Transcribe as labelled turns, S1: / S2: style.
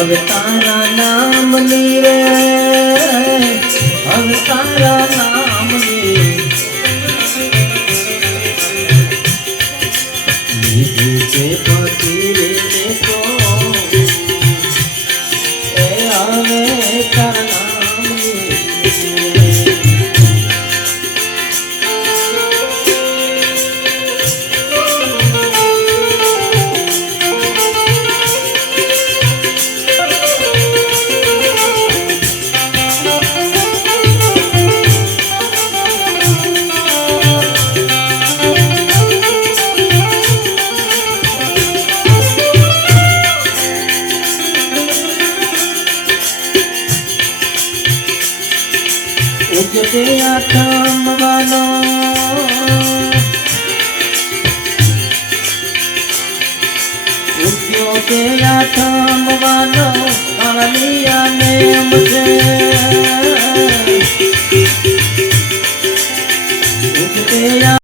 S1: હવે તારા નામની રે હવે તારા નામની લીધું છે રે તો. હવે તારા નામની જતે આથમવાનો ઉગ્યો તે આથમવાનો આલિયા નેમ છે ઉગતે